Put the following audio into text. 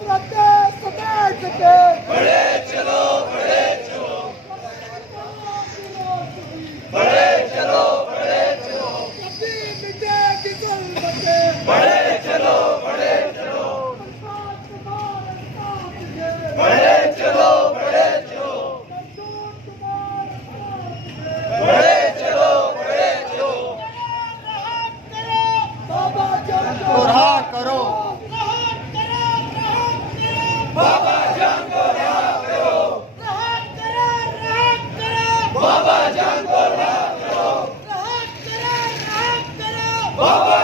सके सके बड़े चलो बड़े चलो बड़े चलो बड़े चलो कभी मिटे की गल बचे बड़े चलो बड़े चलो बड़े चलो बड़े चलो बड़े चलो बड़े चलो बाबा जान को रहा करो बाबा जान को रहा करो बाबा जान को रहा करो बाबा